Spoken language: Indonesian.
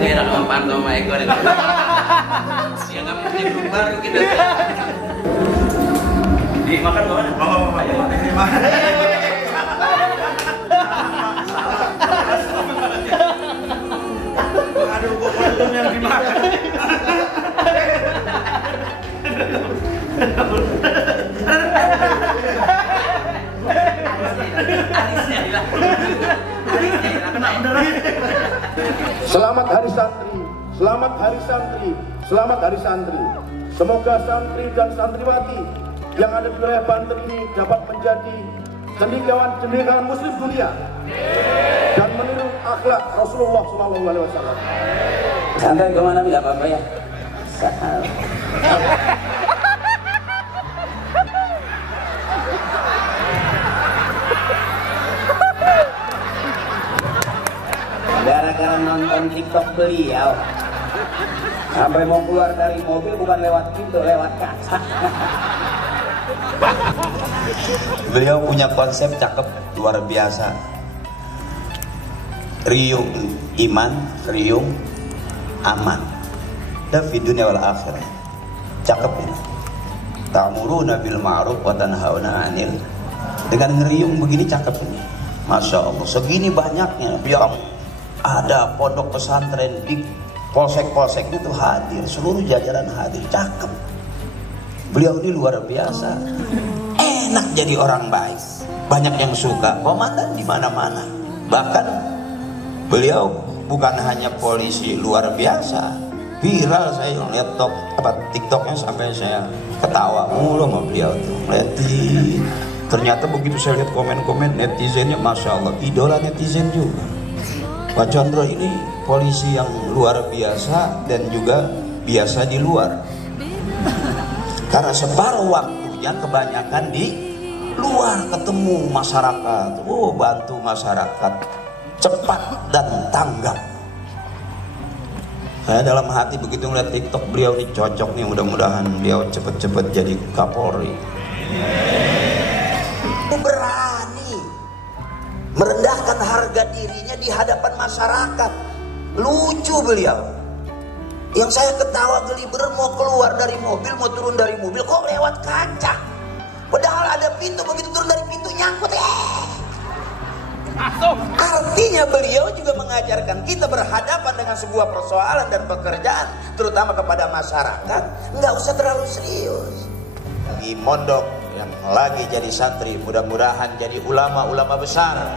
Ini enak memantau sama Eko nih. Siang kamu belum baru kita. Dimakan bagaimana? Mau ayo makan. Aduh, kok belum yang dimakan. Selamat Hari Santri, selamat Hari Santri, selamat Hari Santri. Semoga santri dan santriwati yang ada di wilayah Banten ini dapat menjadi cendekiawan muslim dunia dan meniru akhlak Rasulullah SAW. Santai kemana nggak apa-apa ya. Gara-gara nonton TikTok beliau sampai mau keluar dari mobil bukan lewat pintu, lewat kaca. Beliau punya konsep cakep luar biasa. Riung iman, riung aman. Dan fi dunia wal akhirah. Cakep ini. Ta'muruna bil ma'ruf wa tanhauna 'anil. Dengan ngeriung begini cakep ini. Masya Allah, segini banyaknya yang ada pondok pesantren di polsek-polsek itu hadir, seluruh jajaran hadir, cakep. Beliau ini luar biasa. Enak jadi orang baik. Banyak yang suka. Komandan di mana-mana. Bahkan beliau bukan hanya polisi luar biasa. Viral saya lihat TikToknya sampai saya ketawa mulu sama beliau tuh. Ternyata begitu saya lihat komen-komen netizennya, masya Allah, idola netizen juga. Pak Condro ini polisi yang luar biasa dan juga biasa di luar. Karena separuh waktunya kebanyakan di luar ketemu masyarakat. Oh, bantu masyarakat cepat dan tanggap. Saya dalam hati begitu melihat TikTok beliau ini cocok nih, mudah-mudahan beliau cepet-cepet jadi Kapolri. Berani merendahkan harga dirinya di hadapan masyarakat. Lucu beliau. Yang saya ketawa geliber, mau keluar dari mobil, mau turun dari mobil, kok lewat kaca. Padahal ada pintu, begitu turun dari pintu nyangkut. Artinya beliau juga mengajarkan kita berhadapan dengan sebuah persoalan dan pekerjaan, terutama kepada masyarakat, nggak usah terlalu serius. Di mondok yang lagi jadi santri, mudah-mudahan jadi ulama-ulama besar.